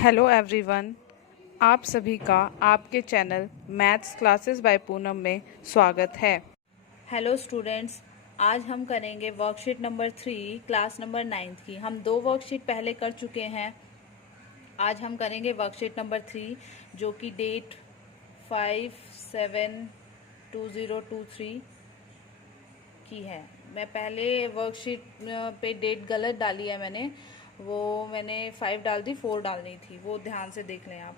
Hello everyone. आप सभी का आपके channel maths classes bye Poonam में स्वागत है। हेलो स्टूडेंट्स, आज हम करेंगे वर्कशीट नंबर 3 क्लास नंबर 9 की। हम 2 वर्कशीट पहले कर चुके हैं। आज हम करेंगे वर्कशीट नंबर 3 जो कि डेट 5/7/2023 की है। मैं पहले वर्कशीट पे डेट गलत डाली है, मैंने 5 डाल दी, 4 डालनी थी, वो ध्यान से देख लें आप।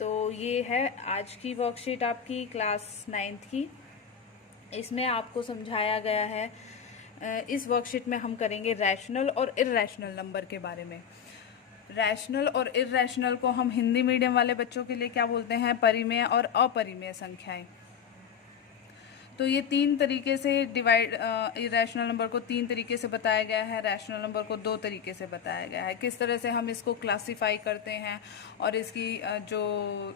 तो ये है आज की वर्कशीट आपकी क्लास 9 की। इसमें आपको समझाया गया है, इस वर्कशीट में हम करेंगे रैशनल और इर्रेशनल नंबर के बारे में। रैशनल और इर्रेशनल को हम हिंदी मीडियम वाले बच्चों के लिए क्या बोलते हैं? परिमेय और अपरिमेय संख्याएं। तो ये 3 तरीके से डिवाइड, इरेशनल नंबर को 3 तरीके से बताया गया है, रैशनल नंबर को 2 तरीके से बताया गया है। किस तरह से हम इसको क्लासिफाई करते हैं और इसकी जो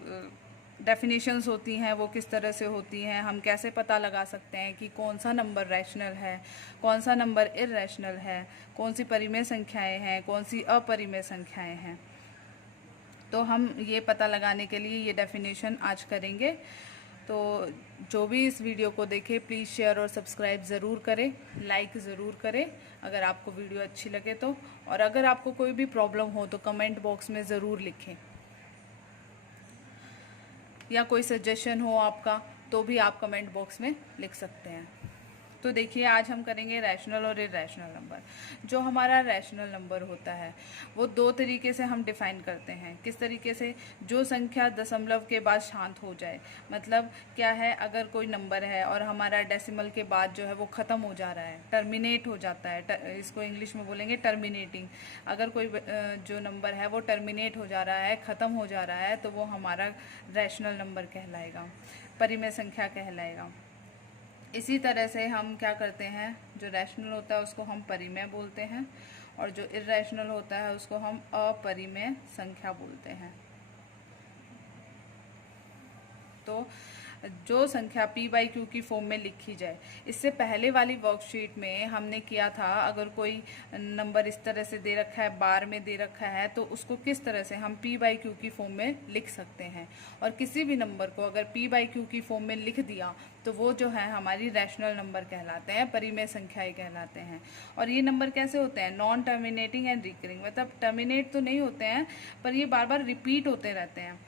डेफिनेशंस होती हैं वो किस तरह से होती हैं, हम कैसे पता लगा सकते हैं कि कौन सा नंबर रैशनल है, कौन सा नंबर इर्रेशनल है, कौन सी परिमेय संख्याएं हैं, कौन सी अपरिमेय संख्याएं हैं। तो हम ये पता लगाने के लिए ये डेफिनेशन आज करेंगे। तो जो भी इस वीडियो को देखे प्लीज़ शेयर और सब्सक्राइब ज़रूर करें, लाइक ज़रूर करें अगर आपको वीडियो अच्छी लगे तो। और अगर आपको कोई भी प्रॉब्लम हो तो कमेंट बॉक्स में ज़रूर लिखें, या कोई सजेशन हो आपका तो भी आप कमेंट बॉक्स में लिख सकते हैं। तो देखिए, आज हम करेंगे रैशनल और इर्रेशनल नंबर। जो हमारा रैशनल नंबर होता है वो 2 तरीके से हम डिफाइन करते हैं। किस तरीके से? जो संख्या दशमलव के बाद शांत हो जाए। मतलब क्या है, अगर कोई नंबर है और हमारा डेसिमल के बाद जो है वो ख़त्म हो जा रहा है, टर्मिनेट हो जाता है, इसको इंग्लिश में बोलेंगे टर्मिनेटिंग। अगर कोई जो नंबर है वो टर्मिनेट हो जा रहा है, ख़त्म हो जा रहा है, तो वो हमारा रैशनल नंबर कहलाएगा, परिमेय संख्या कहलाएगा। इसी तरह से हम क्या करते हैं, जो रैशनल होता है उसको हम परिमेय बोलते हैं और जो इर्रेशनल होता है उसको हम अपरिमेय संख्या बोलते हैं। तो जो संख्या p/q की फॉर्म में लिखी जाए, इससे पहले वाली वर्कशीट में हमने किया था, अगर कोई नंबर इस तरह से दे रखा है, बार में दे रखा है, तो उसको किस तरह से हम p/q की फॉर्म में लिख सकते हैं। और किसी भी नंबर को अगर p/q की फॉर्म में लिख दिया तो वो जो है हमारी रैशनल नंबर कहलाते हैं, परिमेय संख्याएं कहलाते हैं। और ये नंबर कैसे होते हैं? नॉन टर्मिनेटिंग एंड रिकरिंग, मतलब टर्मिनेट तो नहीं होते हैं पर ये बार बार रिपीट होते रहते हैं।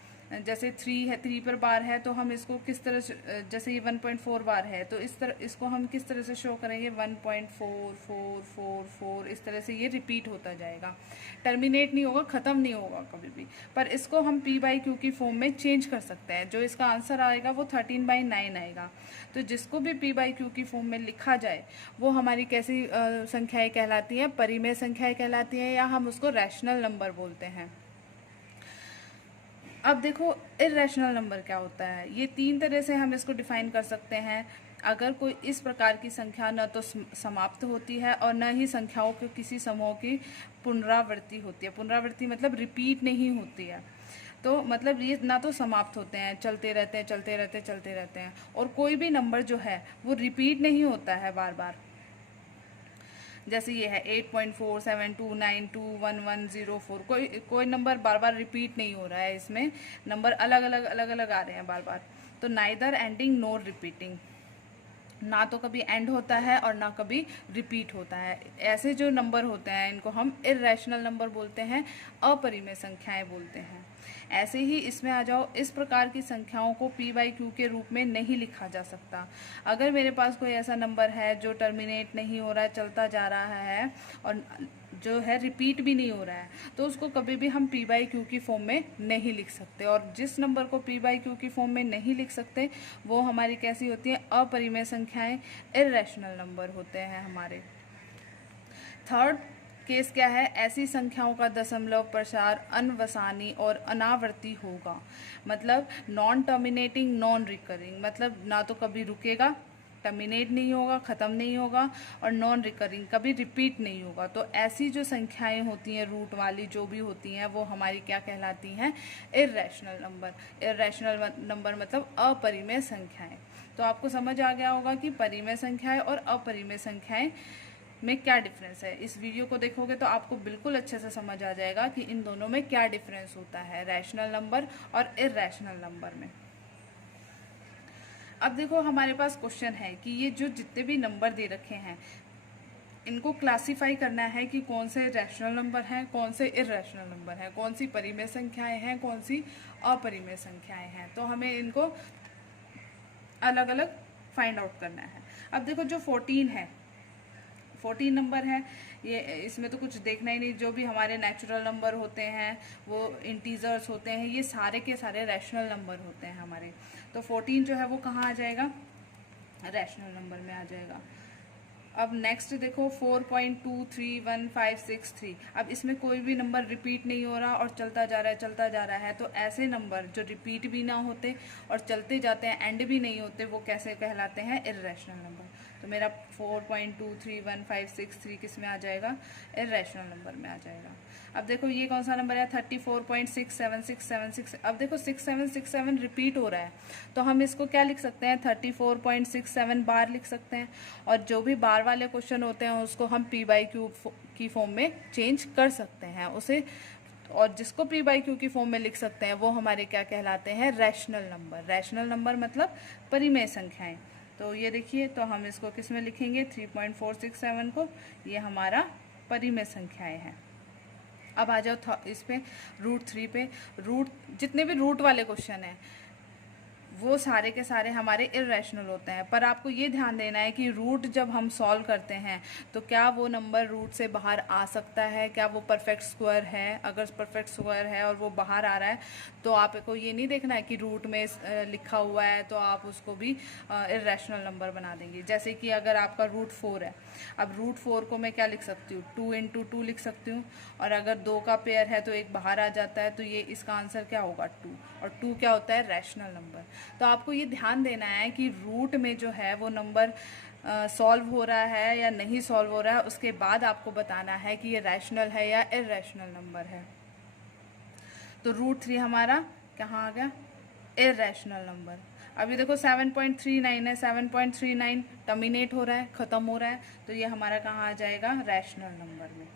जैसे 3 है, 3 पर बार है तो हम इसको किस तरह से, जैसे ये 1.4 बार है तो इस तरह इसको हम किस तरह से शो करेंगे? 1.4444, इस तरह से ये रिपीट होता जाएगा, टर्मिनेट नहीं होगा, ख़त्म नहीं होगा कभी भी। पर इसको हम p/q की फॉर्म में चेंज कर सकते हैं। जो इसका आंसर आएगा वो 13/9 आएगा। तो जिसको भी p/q की फॉर्म में लिखा जाए वो हमारी कैसी संख्याएँ कहलाती हैं? परिमेय संख्याएँ कहलाती हैं, या हम उसको रैशनल नंबर बोलते हैं। अब देखो, इर्रेशनल नंबर क्या होता है। ये 3 तरह से हम इसको डिफाइन कर सकते हैं। अगर कोई इस प्रकार की संख्या न तो समाप्त होती है और न ही संख्याओं के किसी समूह की पुनरावृत्ति होती है। पुनरावृत्ति मतलब रिपीट नहीं होती है। तो मतलब ये ना तो समाप्त होते हैं, चलते रहते हैं, चलते रहते हैं, चलते रहते हैं। और कोई भी नंबर जो है वो रिपीट नहीं होता है बार बार। जैसे ये है 8.4729211104, कोई नंबर बार बार रिपीट नहीं हो रहा है, इसमें नंबर अलग अलग आ रहे हैं बार बार। तो नाइदर एंडिंग नोर रिपीटिंग, ना तो कभी एंड होता है और ना कभी रिपीट होता है। ऐसे जो नंबर होते हैं इनको हम इर्रेशनल नंबर बोलते हैं, अपरिमेय संख्याएं बोलते हैं। ऐसे ही इसमें आ जाओ, इस प्रकार की संख्याओं को p/q के रूप में नहीं लिखा जा सकता। अगर मेरे पास कोई ऐसा नंबर है जो टर्मिनेट नहीं हो रहा है, चलता जा रहा है और जो है रिपीट भी नहीं हो रहा है, तो उसको कभी भी हम p/q की फॉर्म में नहीं लिख सकते। और जिस नंबर को p/q की फॉर्म में नहीं लिख सकते वो हमारी कैसी होती है? अपरिमेय संख्याएं, इर्रेशनल नंबर होते हैं हमारे। थर्ड केस क्या है? ऐसी संख्याओं का दशमलव प्रसार अनवसानी और अनावर्ती होगा। मतलब नॉन टर्मिनेटिंग, नॉन रिकरिंग, मतलब ना तो कभी रुकेगा, टर्मिनेट नहीं होगा, ख़त्म नहीं होगा, और नॉन रिकरिंग, कभी रिपीट नहीं होगा। तो ऐसी जो संख्याएं होती हैं, रूट वाली जो भी होती हैं, वो हमारी क्या कहलाती हैं? Irrational number. इर्रेशनल नंबर मतलब अपरिमेय संख्याएं। तो आपको समझ आ गया होगा कि परिमेय संख्याएं और अपरिमेय संख्याएं में क्या डिफरेंस है। इस वीडियो को देखोगे तो आपको बिल्कुल अच्छे से समझ आ जाएगा कि इन दोनों में क्या डिफरेंस होता है रैशनल नंबर और इर्रेशनल नंबर में। अब देखो हमारे पास क्वेश्चन है कि ये जो जितने भी नंबर दे रखे हैं इनको क्लासिफाई करना है कि कौन से रैशनल नंबर हैं, कौन से इर्रेशनल नंबर हैं, कौन सी परिमेय संख्याएं हैं, कौन सी अपरिमेय संख्याएं हैं। तो हमें इनको अलग अलग फाइंड आउट करना है। अब देखो जो 14 है, 14 नंबर है, ये इसमें तो कुछ देखना ही नहीं। जो भी हमारे नेचुरल नंबर होते हैं वो इंटीजर्स होते हैं, ये सारे के सारे रैशनल नंबर होते हैं हमारे। तो 14 जो है वो कहाँ आ जाएगा, रैशनल नंबर में आ जाएगा। अब नेक्स्ट देखो 4.231563। अब इसमें कोई भी नंबर रिपीट नहीं हो रहा और चलता जा रहा है चलता जा रहा है। तो ऐसे नंबर जो रिपीट भी ना होते और चलते जाते हैं, एंड भी नहीं होते, वो कैसे कहलाते हैं, इर्रेशनल नंबर। तो मेरा 4.231563 किस में आ जाएगा, इर्रेशनल नंबर में आ जाएगा। अब देखो ये कौन सा नंबर है, 34.67676। अब देखो 6767 रिपीट हो रहा है, तो हम इसको क्या लिख सकते हैं, 34.67 बार लिख सकते हैं। और जो भी बार वाले क्वेश्चन होते हैं उसको हम p/q की फॉर्म में चेंज कर सकते हैं उसे, और जिसको p/q की फॉर्म में लिख सकते हैं वो हमारे क्या कहलाते हैं, रैशनल नंबर। रैशनल नंबर मतलब परिमेय संख्याएं। तो ये देखिए, तो हम इसको किस में लिखेंगे, 3.467 को, ये हमारा परिमेय संख्याएं हैं। अब आ जाओ इस पे √3 पे। रूट जितने भी रूट वाले क्वेश्चन हैं वो सारे के सारे हमारे इर्रेशनल होते हैं। पर आपको ये ध्यान देना है कि रूट जब हम सॉल्व करते हैं तो क्या वो नंबर रूट से बाहर आ सकता है, क्या वो परफेक्ट स्क्वायर है। अगर परफेक्ट स्क्वायर है और वो बाहर आ रहा है तो आपको ये नहीं देखना है कि रूट में लिखा हुआ है तो आप उसको भी इर्रेशनल नंबर बना देंगे। जैसे कि अगर आपका √4 है, अब √4 को मैं क्या लिख सकती हूँ, 2 × 2 लिख सकती हूँ। और अगर 2 का पेयर है तो एक बाहर आ जाता है, तो ये इसका आंसर क्या होगा, 2। और 2 क्या होता है, रैशनल नंबर। तो आपको ये ध्यान देना है कि रूट में जो है वो नंबर सॉल्व हो रहा है या नहीं सॉल्व हो रहा है, उसके बाद आपको बताना है कि ये रैशनल है या इर्रेशनल नंबर है। तो √3 हमारा कहाँ आ गया, इर्रेशनल नंबर। अभी देखो 7.39 है, 7.39 टर्मिनेट हो रहा है, ख़त्म हो रहा है, तो ये हमारा कहाँ आ जाएगा, रैशनल नंबर में।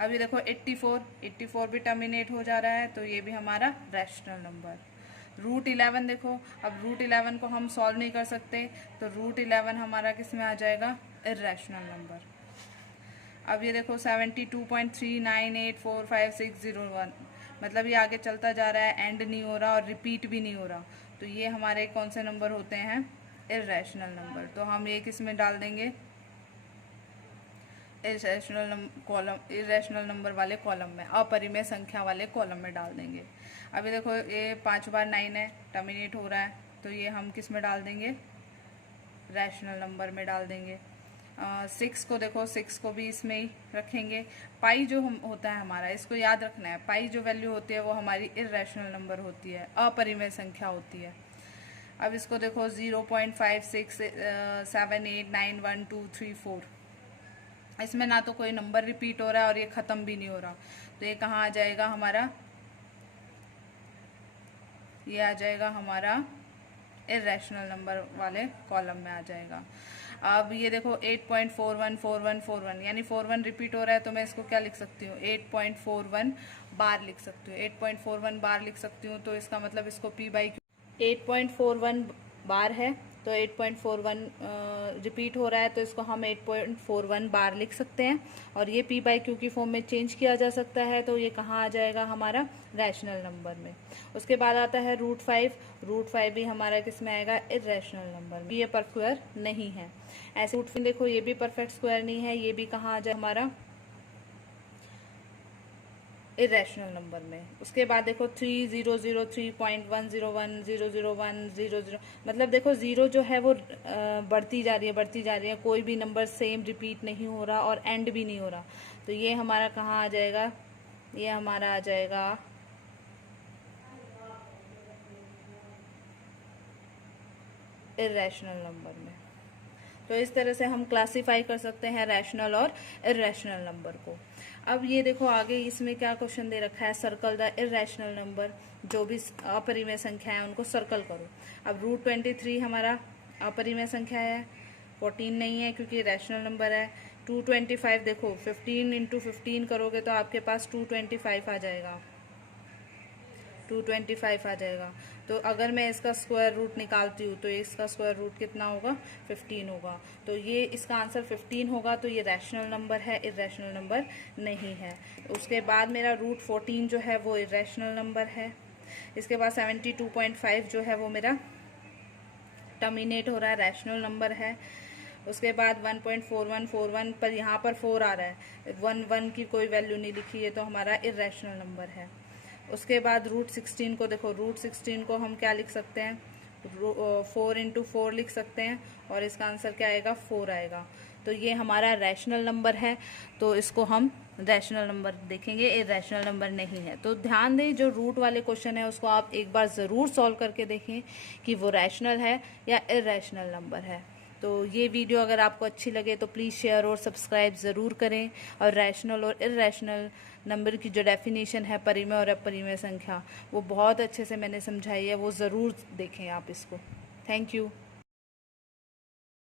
अभी देखो 84 भी टर्मिनेट हो जा रहा है, तो ये भी हमारा रैशनल नंबर। √11 देखो, अब √11 को हम सॉल्व नहीं कर सकते, तो √11 हमारा किस में आ जाएगा, इर्रेशनल नंबर। अब ये देखो 72.39845601, मतलब ये आगे चलता जा रहा है, एंड नहीं हो रहा और रिपीट भी नहीं हो रहा, तो ये हमारे कौन से नंबर होते हैं, इर्रेशनल नंबर। तो हम ये किस में डाल देंगे, इर्रेशनल नंबर वाले कॉलम में, अपरिमेय संख्या वाले कॉलम में डाल देंगे। अभी देखो ये 5 बार 9 है, टर्मिनेट हो रहा है, तो ये हम किस में डाल देंगे, रैशनल नंबर में डाल देंगे। 6 को देखो, 6 को भी इसमें ही रखेंगे। पाई जो होता है हमारा, इसको याद रखना है, पाई जो वैल्यू होती है वो हमारी इर्रेशनल नंबर होती है, अपरिमेय संख्या होती है। अब इसको देखो 0.56789123 इसमें ना तो कोई नंबर रिपीट हो रहा है और ये ख़त्म भी नहीं हो रहा, तो ये कहाँ आ जाएगा हमारा, ये आ जाएगा हमारा इर्रेशनल नंबर वाले कॉलम में आ जाएगा। अब ये देखो 8.414141, यानी 41 रिपीट हो रहा है, तो मैं इसको क्या लिख सकती हूँ, 8.41 बार लिख सकती हूँ। 8.41 बार लिख सकती हूँ, तो इसका मतलब इसको p/q 8.41 बार है, तो 8.41 रिपीट हो रहा है, तो इसको हम 8.41 बार लिख सकते हैं। और ये p/q की फॉर्म में चेंज किया जा सकता है, तो ये कहाँ आ जाएगा हमारा, रैशनल नंबर में। उसके बाद आता है √5। √5 भी हमारा किस में आएगा, इर्रेशनल नंबर में। ये परफेक्ट स्क्वायर नहीं है। ऐसे √5 देखो, ये भी परफेक्ट स्क्वायर नहीं है, ये भी कहाँ आ जाए हमारा, इर्रेशनल नंबर में। उसके बाद देखो 3003.101001000, मतलब देखो 0 जो है वो बढ़ती जा रही है, कोई भी नंबर सेम रिपीट नहीं हो रहा और एंड भी नहीं हो रहा, तो ये हमारा कहाँ आ जाएगा, ये हमारा आ जाएगा इर्रेशनल नंबर में। तो इस तरह से हम क्लासिफाई कर सकते हैं रैशनल और इर्रेशनल नंबर को। अब ये देखो आगे इसमें क्या क्वेश्चन दे रखा है, सर्कल द इर्रेशनल नंबर। जो भी अपरिमेय संख्या है उनको सर्कल करो। अब √23 हमारा अपरिमेय संख्या है, 14 नहीं है क्योंकि रैशनल नंबर है। 225 देखो 15 इंटू 15 करोगे तो आपके पास 225 आ जाएगा, 225 आ जाएगा। तो अगर मैं इसका स्क्वायर रूट निकालती हूँ तो इसका स्क्वायर रूट कितना होगा, 15 होगा। तो ये इसका आंसर 15 होगा, तो ये रैशनल नंबर है, इरेशनल नंबर नहीं है। उसके बाद मेरा रूट 14 जो है वो इरेशनल नंबर है। इसके बाद 72.5 जो है वो मेरा टर्मिनेट हो रहा है, रैशनल नंबर है। उसके बाद 1.4141 पर यहाँ पर 4 आ रहा है, 1 की कोई वैल्यू नहीं लिखी है, तो हमारा इरेशनल नंबर है। उसके बाद रूट 16 को देखो, रूट 16 को हम क्या लिख सकते हैं, 4 इंटू 4 लिख सकते हैं, और इसका आंसर क्या आएगा, 4 आएगा। तो ये हमारा रैशनल नंबर है, तो इसको हम रैशनल नंबर देखेंगे, इरेशनल नंबर नहीं है। तो ध्यान दें, जो रूट वाले क्वेश्चन है उसको आप एक बार ज़रूर सॉल्व करके देखें कि वो रैशनल है या इरेशनल नंबर है। तो ये वीडियो अगर आपको अच्छी लगे तो प्लीज़ शेयर और सब्सक्राइब ज़रूर करें, और रैशनल और इरेशनल नंबर की जो डेफिनेशन है परिमेय और अपरिमेय संख्या, वो बहुत अच्छे से मैंने समझाई है, वो ज़रूर देखें आप इसको। Thank you.